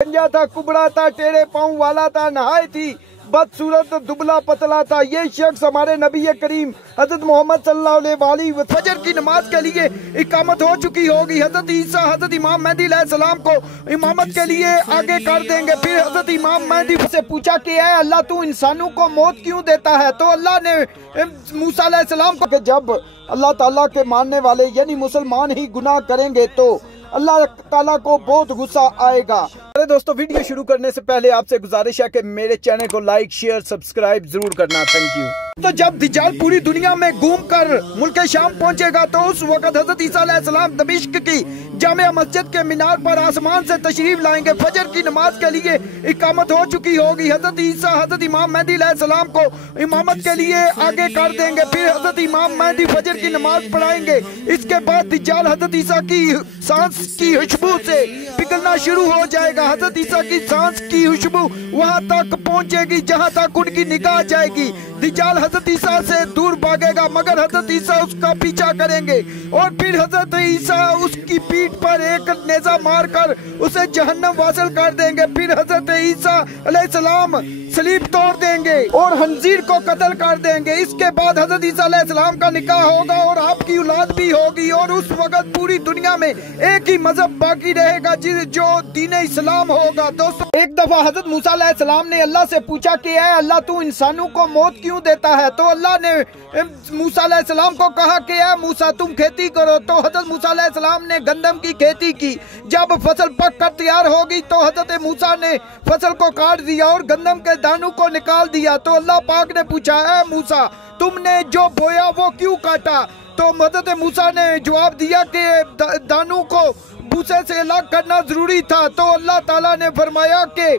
गंजा था, कुबड़ा था, टेढ़े पाँव वाला था, नहाई थी, बदसूरत, दुबला पतला था। ये शख्स हमारे नबी करीम हजरत मोहम्मद सल्लल्लाहु अलैहि वसल्लम फजर की नमाज के लिए इकामत हो चुकी होगी। हजरत ईसा हजरत इमाम मेहदी अलैहिस्सलाम को इमामत के लिए आगे कर देंगे। फिर हजरत इमाम मेहदी से पूछा कि ऐ अल्लाह, तू इंसानों को मौत क्यों देता है? तो अल्लाह ने मूसा अलैहिस्सलाम को कि जब अल्लाह ताला के मानने वाले यानी मुसलमान ही गुनाह करेंगे तो अल्लाह ताला को बहुत गुस्सा आएगा। अरे दोस्तों, वीडियो शुरू करने से पहले आपसे गुजारिश है कि मेरे चैनल को लाइक, शेयर, सब्सक्राइब जरूर करना। Thank you. तो जब दज्जाल पूरी दुनिया में घूम कर मुल्क शाम पहुंचेगा तो उस वक्त हजरत ईसा अलैहिस्सलाम दमिश्क की जामिया मस्जिद के मीनार पर आसमान से तशरीफ लाएंगे। फजर की नमाज के लिए इकामत हो चुकी होगी। हजरत ईसा हजरत इमाम मेहदी अलैहिस्सलाम को इमामत के लिए आगे कर देंगे। फिर हजरत इमाम मेहदी फजर की नमाज पढ़ाएंगे। इसके बाद दज्जाल हजरत ईसा की सांस की खुशबू से पिघलना शुरू हो जाएगा। हजरत ईसा की सांस की खुशबू वहां तक पहुंचेगी जहां तक उनकी निगाह जाएगी। दज्जाल हजरत ईसा से दूर भागेगा मगर हजरत ईसा उसका पीछा करेंगे और फिर हजरत ईसा उसकी पीठ पर एक नेजा मारकर उसे जहन्नम वासिल कर देंगे। फिर हजरत ईसा अलैहिस्सलाम सलीब तोड़ देंगे और हंजीर को कत्ल कर देंगे। इसके बाद हजरत ईसा अलैहिस्सलाम का निकाह होगा और आपकी औलाद भी होगी और उस वक्त पूरी दुनिया में एक ही मजहब बाकी रहेगा जो दीन इस्लाम होगा। दोस्तों, एक दफा हजरत मूसा अलैहिस्सलाम ने अल्लाह से पूछा कि ऐ अल्लाह, तू इंसानों को मौत क्यों देता है? तो अल्लाह ने मूसा अलैहिस्सलाम को कहा कि ऐ मूसा, तुम खेती करो। तो हजरत मूसा अलैहिस्सलाम ने गंदम की खेती की। जब फसल पक कर तैयार होगी तो हजरत मूसा ने फसल को काट दिया और गंदम के दानों को निकाल दिया। तो अल्लाह पाक ने पूछा, ऐ मूसा, तुमने जो बोया वो क्यों काटा? तो हजरत मूसा ने जवाब दिया कि दानों को भूसे से अलग करना जरूरी था। तो अल्लाह ताला ने फरमाया कि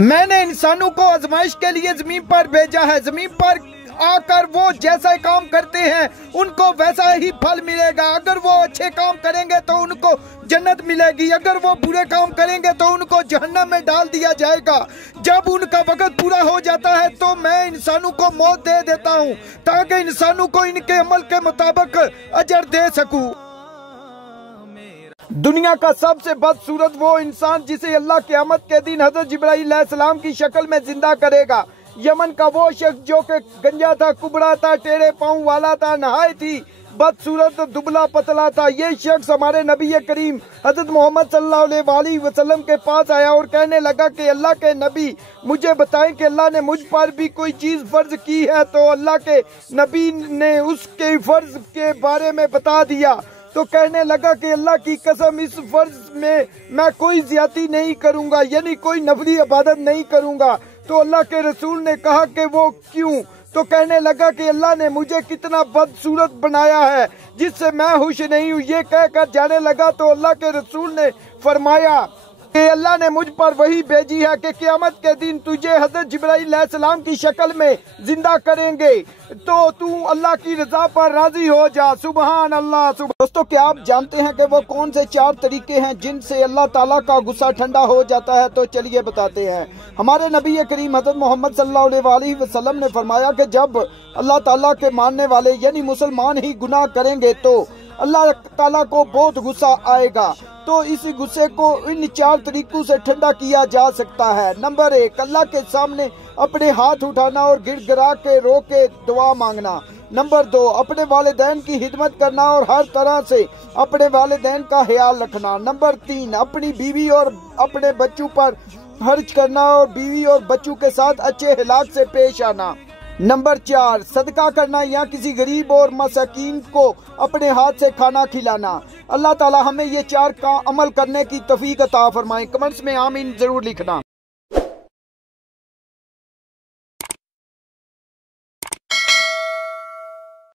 मैंने इंसानों को आजमाइश के लिए जमीन पर भेजा है। जमीन पर आकर वो जैसा काम करते हैं उनको वैसा ही फल मिलेगा। अगर वो अच्छे काम करेंगे तो उनको जन्नत मिलेगी, अगर वो बुरे काम करेंगे तो उनको जहन्नम में डाल दिया जाएगा। जब उनका वक्त पूरा हो जाता है तो मैं इंसानों को मौत दे देता हूँ ताकि इंसानों को इनके अमल के मुताबिक अजर दे सकूं। दुनिया का सबसे बदसूरत वो इंसान जिसे अल्लाह क़यामत के दिन हजरत जिब्राईल अलैहिस्सलाम की शक्ल में जिंदा करेगा। यमन का वो शख्स जो कि गंजा था, कुबड़ा था, टेढ़े पाँव वाला था, नहाई थी, बदसूरत, दुबला पतला था। ये शख्स हमारे नबी करीम हजरत मोहम्मद सल्लल्लाहु अलैहि वसल्लम के पास आया और कहने लगा कि अल्लाह के नबी, मुझे बताएं कि अल्लाह ने मुझ पर भी कोई चीज फर्ज की है। तो अल्लाह के नबी ने उसके फर्ज के बारे में बता दिया। तो कहने लगा कि अल्लाह की कसम, इस फर्ज में मैं कोई ज्यादती नहीं करूंगा, यानी कोई नफली इबादत नहीं करूंगा। तो अल्लाह के रसूल ने कहा कि वो क्यों? तो कहने लगा कि अल्लाह ने मुझे कितना बदसूरत बनाया है जिससे मैं खुश नहीं हूँ। ये कहकर जाने लगा तो अल्लाह के रसूल ने फरमाया कि अल्लाह ने मुझ पर वही भेजी है कि क़यामत के दिन तुझे हजरत जिब्राईल अलैहिस्सलाम की शक्ल में जिंदा करेंगे तो तू अल्लाह की रजा पर राजी हो जा। सुबहान अल्लाह। दोस्तों, क्या आप जानते हैं कि वो कौन से 4 तरीके हैं जिनसे अल्लाह ताला का गुस्सा ठंडा हो जाता है? तो चलिए बताते हैं। हमारे नबी करीम हजरत मोहम्मद सल्लल्लाहु अलैहि वसल्लम ने फरमाया कि जब अल्लाह ताला के मानने वाले यानी मुसलमान ही गुनाह करेंगे तो अल्लाह ताला को बहुत गुस्सा आएगा। तो इसी गुस्से को इन 4 तरीकों से ठंडा किया जा सकता है। नंबर 1, अल्लाह के सामने अपने हाथ उठाना और गिड़गिड़ा के रो के दुआ मांगना। नंबर 2, अपने वालिदैन की खिदमत करना और हर तरह से अपने वालिदैन का ख्याल रखना। नंबर 3, अपनी बीवी और अपने बच्चों पर खर्च करना और बीवी और बच्चों के साथ अच्छे अखलाक से पेश आना। नंबर 4, सदका करना या किसी गरीब और मसाकीन को अपने हाथ से खाना खिलाना। अल्लाह ताला हमें ये 4 का अमल करने की तौफीक अता फरमाए। कमेंट्स में आमीन जरूर लिखना।